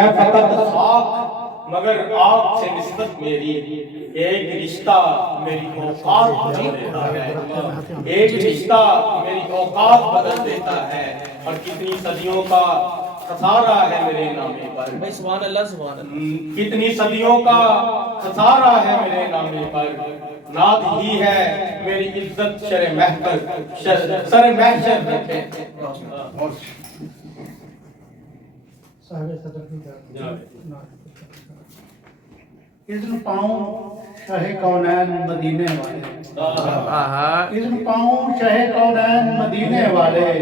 ہے فقط خاک مگر آگ سے نسبت میری، ایک رشتہ میری اوقات بدل دیتا ہے، ایک رشتہ میری اوقات بدل دیتا ہے، اور کتنی صدیوں کا خسارہ ہے میرے نامے پر، سبحان اللہ سبحان اللہ، کتنی صدیوں کا خسارہ ہے میرے نامے پر، نعت ہی ہے میری عزت سر محشر رکھے۔ اذن پاؤں شاہ کونین مدینے والے، اذن پاؤں شاہ کونین مدینے والے،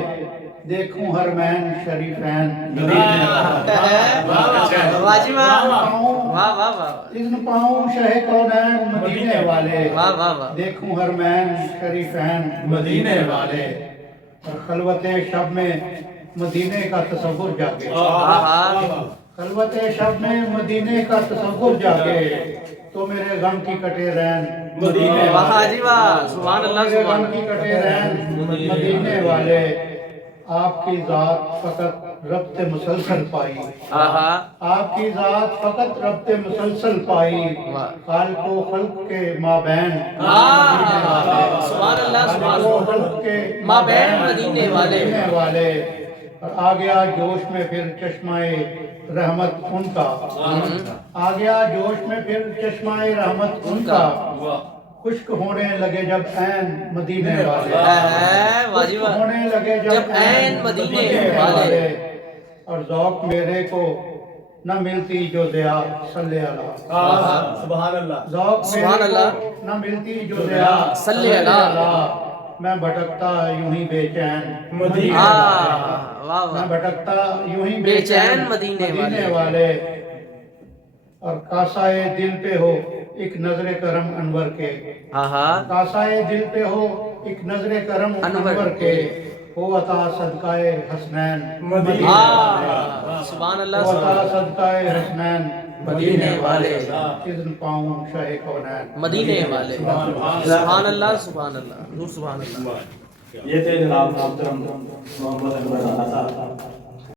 دیکھوں حرمین شریفین مدینے والے، اذن پاؤں شاہ کونین مدینے والے، دیکھوں حرمین شریفین مدینے والے، اور خلوت شب میں مدینے کا تصور جاگے، خلوت شب میں مدینے کا تصور جاگے، تو میرے غم کی کٹے رین مدینے والے، میرے غم کی کٹے رین مدینے والے، آپ کی ذات فقط ربط مسلسل پائی، آپ کی ذات فقط ربط مسلسل پائی، خالق و خلق کے مابین مدینے والے، خالق و خلق کے مابین مدینے والے، اور آ گیا جوش میں پھر چشمہ رحمت ان کا، آ گیا جوش میں پھر چشمہ رحمت ان کا، خشک ہونے لگے جب عین مدینے والے، خشک ہونے لگے جب عین مدینے والے، اور ذوق میرے کو نہ ملتی جو ضیا صلی اللہ، سبحان اللہ، ذوق میرے کو نہ ملتی جو ضیا صلی اللہ، میں بھٹکتا یوں ہی بے چین مدینے والے، میں بھٹکتا یوں ہی بے چین مدینے والے، اور کاسائے دل پہ ہو ایک نظر کرم انور کے، کاسائے دل پہ ہو ایک نظر کرم انور کے، ہو عطا صدقہ حسنین مدینے والے، ہو عطا صدقہ حسنین مدینے والے، اذن پاؤں شاہ کونین مدینے والے، سبحان اللہ سبحان اللہ، حضور سبحان اللہ۔ یہ تھے جناب محترم محمد انور رانا صاحب۔